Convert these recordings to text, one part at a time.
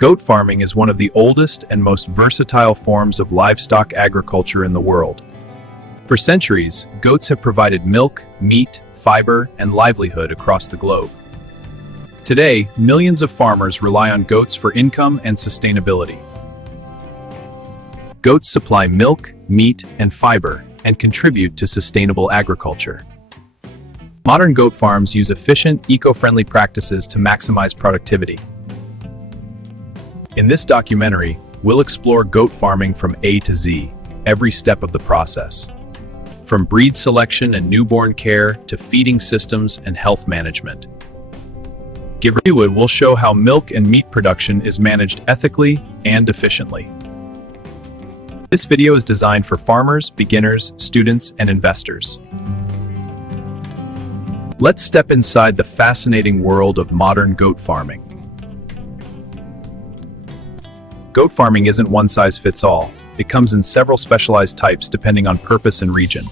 Goat farming is one of the oldest and most versatile forms of livestock agriculture in the world. For centuries, goats have provided milk, meat, fiber, and livelihood across the globe. Today, millions of farmers rely on goats for income and sustainability. Goats supply milk, meat, and fiber, and contribute to sustainable agriculture. Modern goat farms use efficient, eco-friendly practices to maximize productivity. In this documentary, we'll explore goat farming from A to Z, every step of the process. From breed selection and newborn care to feeding systems and health management. We'll show how milk and meat production is managed ethically and efficiently. This video is designed for farmers, beginners, students, and investors. Let's step inside the fascinating world of modern goat farming. Goat farming isn't one size fits all. It comes in several specialized types depending on purpose and region.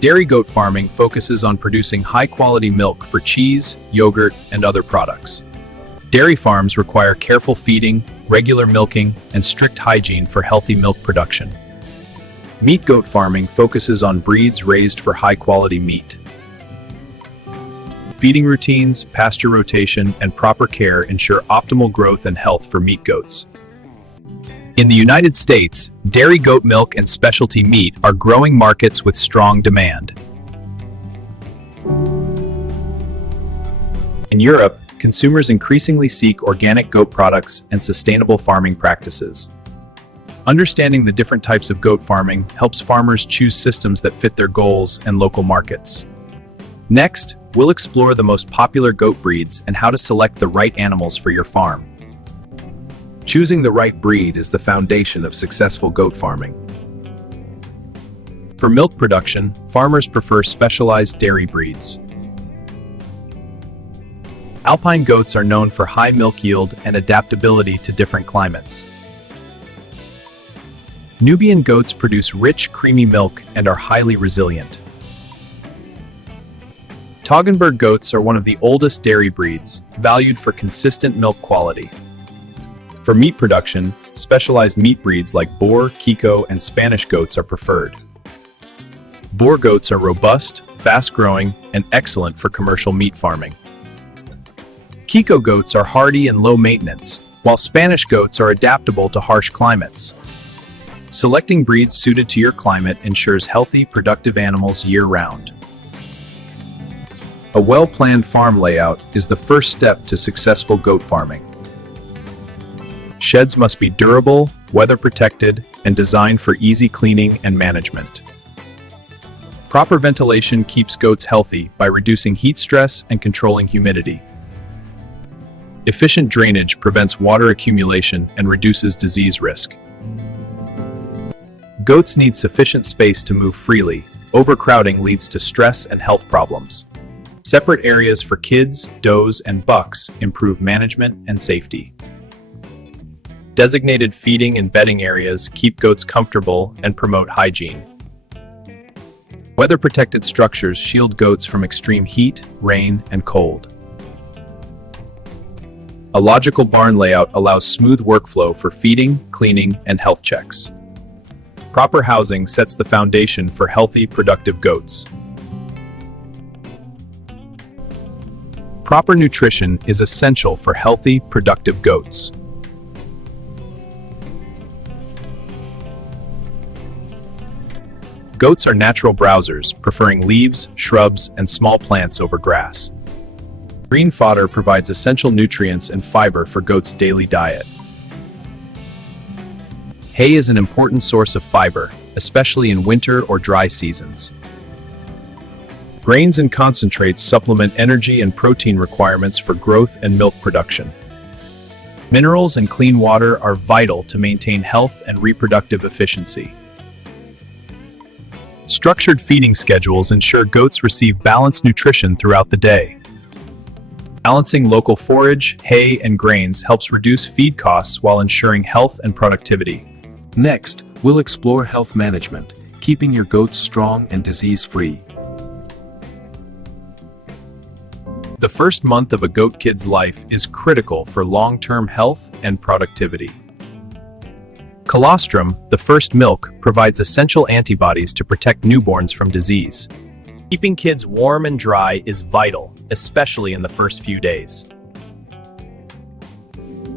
Dairy goat farming focuses on producing high-quality milk for cheese, yogurt, and other products. Dairy farms require careful feeding, regular milking, and strict hygiene for healthy milk production. Meat goat farming focuses on breeds raised for high-quality meat. Feeding routines, pasture rotation, and proper care ensure optimal growth and health for meat goats. In the United States, dairy goat milk and specialty meat are growing markets with strong demand. In Europe, consumers increasingly seek organic goat products and sustainable farming practices. Understanding the different types of goat farming helps farmers choose systems that fit their goals and local markets. Next, we'll explore the most popular goat breeds and how to select the right animals for your farm. Choosing the right breed is the foundation of successful goat farming. For milk production, farmers prefer specialized dairy breeds. Alpine goats are known for high milk yield and adaptability to different climates. Nubian goats produce rich, creamy milk and are highly resilient. Toggenburg goats are one of the oldest dairy breeds, valued for consistent milk quality. For meat production, specialized meat breeds like Boer, Kiko, and Spanish goats are preferred. Boer goats are robust, fast-growing, and excellent for commercial meat farming. Kiko goats are hardy and low maintenance, while Spanish goats are adaptable to harsh climates. Selecting breeds suited to your climate ensures healthy, productive animals year-round. A well-planned farm layout is the first step to successful goat farming. Sheds must be durable, weather-protected, and designed for easy cleaning and management. Proper ventilation keeps goats healthy by reducing heat stress and controlling humidity. Efficient drainage prevents water accumulation and reduces disease risk. Goats need sufficient space to move freely. Overcrowding leads to stress and health problems. Separate areas for kids, does, and bucks improve management and safety. Designated feeding and bedding areas keep goats comfortable and promote hygiene. Weather-protected structures shield goats from extreme heat, rain, and cold. A logical barn layout allows smooth workflow for feeding, cleaning, and health checks. Proper housing sets the foundation for healthy, productive goats. Proper nutrition is essential for healthy, productive goats. Goats are natural browsers, preferring leaves, shrubs, and small plants over grass. Green fodder provides essential nutrients and fiber for goats' daily diet. Hay is an important source of fiber, especially in winter or dry seasons. Grains and concentrates supplement energy and protein requirements for growth and milk production. Minerals and clean water are vital to maintain health and reproductive efficiency. Structured feeding schedules ensure goats receive balanced nutrition throughout the day. Balancing local forage, hay, and grains helps reduce feed costs while ensuring health and productivity. Next, we'll explore health management, keeping your goats strong and disease-free. The first month of a goat kid's life is critical for long-term health and productivity. Colostrum, the first milk, provides essential antibodies to protect newborns from disease. Keeping kids warm and dry is vital, especially in the first few days.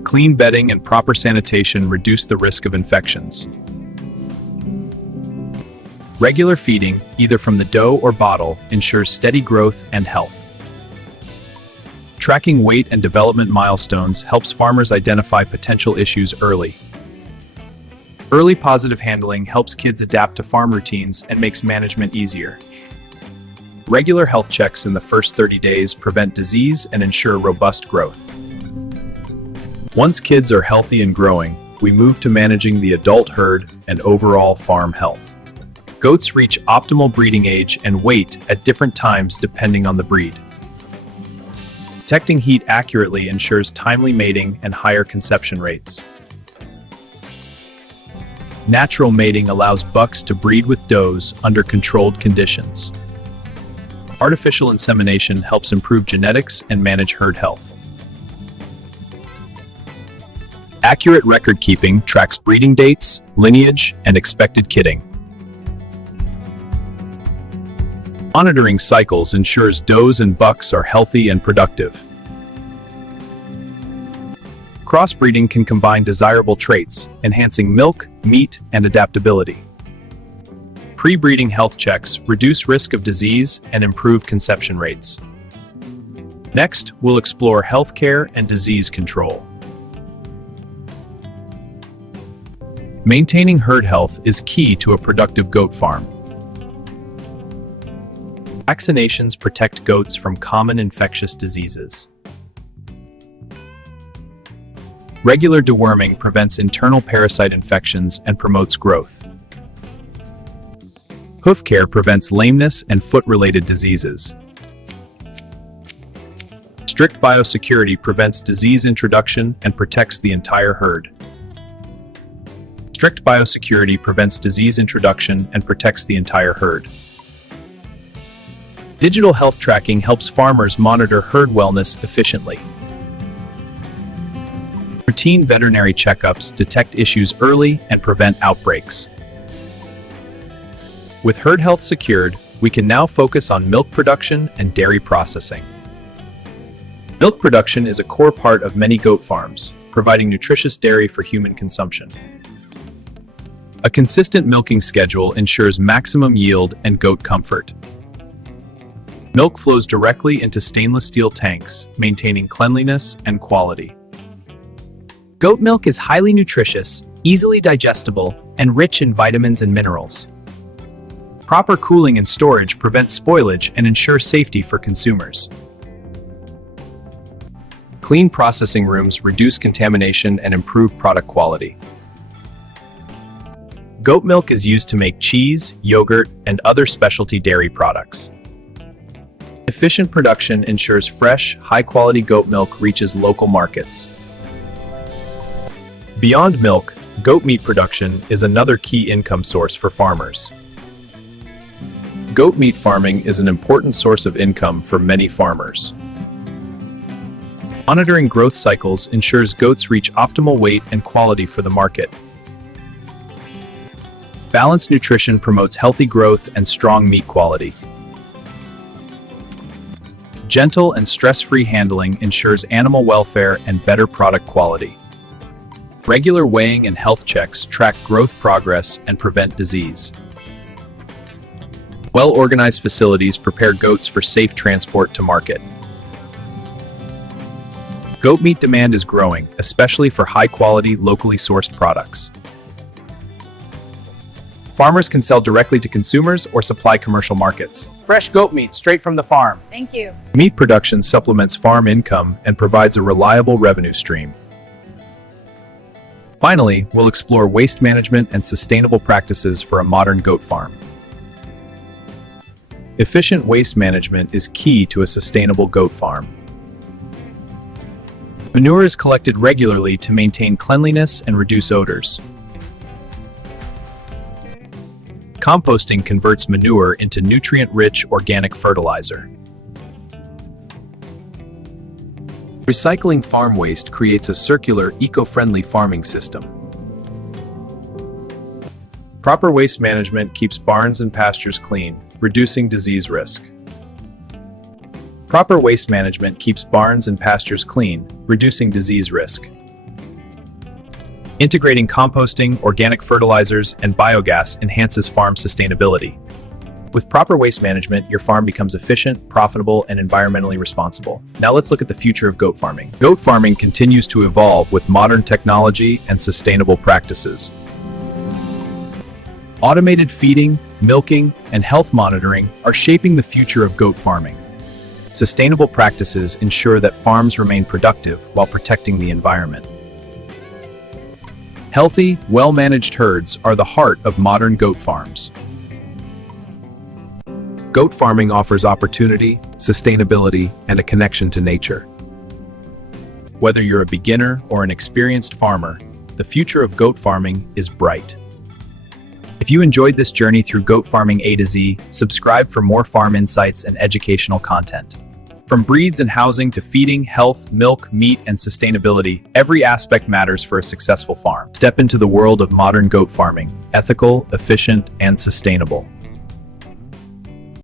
Clean bedding and proper sanitation reduce the risk of infections. Regular feeding, either from the doe or bottle, ensures steady growth and health. Tracking weight and development milestones helps farmers identify potential issues early. Early positive handling helps kids adapt to farm routines and makes management easier. Regular health checks in the first 30 days prevent disease and ensure robust growth. Once kids are healthy and growing, we move to managing the adult herd and overall farm health. Goats reach optimal breeding age and weight at different times depending on the breed. Detecting heat accurately ensures timely mating and higher conception rates. Natural mating allows bucks to breed with does under controlled conditions. Artificial insemination helps improve genetics and manage herd health. Accurate record keeping tracks breeding dates, lineage, and expected kidding. Monitoring cycles ensures does and bucks are healthy and productive. Crossbreeding can combine desirable traits, enhancing milk, meat, and adaptability. Pre-breeding health checks reduce risk of disease and improve conception rates. Next, we'll explore healthcare and disease control. Maintaining herd health is key to a productive goat farm. Vaccinations protect goats from common infectious diseases. Regular deworming prevents internal parasite infections and promotes growth. Hoof care prevents lameness and foot-related diseases. Strict biosecurity prevents disease introduction and protects the entire herd. Strict biosecurity prevents disease introduction and protects the entire herd. Digital health tracking helps farmers monitor herd wellness efficiently. Routine veterinary checkups detect issues early and prevent outbreaks. With herd health secured, we can now focus on milk production and dairy processing. Milk production is a core part of many goat farms, providing nutritious dairy for human consumption. A consistent milking schedule ensures maximum yield and goat comfort. Milk flows directly into stainless steel tanks, maintaining cleanliness and quality. Goat milk is highly nutritious, easily digestible, and rich in vitamins and minerals. Proper cooling and storage prevent spoilage and ensure safety for consumers. Clean processing rooms reduce contamination and improve product quality. Goat milk is used to make cheese, yogurt, and other specialty dairy products. Efficient production ensures fresh, high-quality goat milk reaches local markets. Beyond milk, goat meat production is another key income source for farmers. Goat meat farming is an important source of income for many farmers. Monitoring growth cycles ensures goats reach optimal weight and quality for the market. Balanced nutrition promotes healthy growth and strong meat quality. Gentle and stress-free handling ensures animal welfare and better product quality. Regular weighing and health checks track growth progress and prevent disease. Well-organized facilities prepare goats for safe transport to market. Goat meat demand is growing, especially for high-quality, locally sourced products. Farmers can sell directly to consumers or supply commercial markets. Fresh goat meat straight from the farm. Thank you. Meat production supplements farm income and provides a reliable revenue stream. Finally, we'll explore waste management and sustainable practices for a modern goat farm. Efficient waste management is key to a sustainable goat farm. Manure is collected regularly to maintain cleanliness and reduce odors. Composting converts manure into nutrient-rich organic fertilizer. Recycling farm waste creates a circular, eco-friendly farming system. Proper waste management keeps barns and pastures clean, reducing disease risk. Proper waste management keeps barns and pastures clean, reducing disease risk. Integrating composting, organic fertilizers, and biogas enhances farm sustainability. With proper waste management, your farm becomes efficient, profitable, and environmentally responsible. Now let's look at the future of goat farming. Goat farming continues to evolve with modern technology and sustainable practices. Automated feeding, milking, and health monitoring are shaping the future of goat farming. Sustainable practices ensure that farms remain productive while protecting the environment. Healthy, well-managed herds are the heart of modern goat farms. Goat farming offers opportunity, sustainability, and a connection to nature. Whether you're a beginner or an experienced farmer, the future of goat farming is bright. If you enjoyed this journey through goat farming A to Z, subscribe for more farm insights and educational content. From breeds and housing to feeding, health, milk, meat, and sustainability, every aspect matters for a successful farm. Step into the world of modern goat farming, ethical, efficient, and sustainable.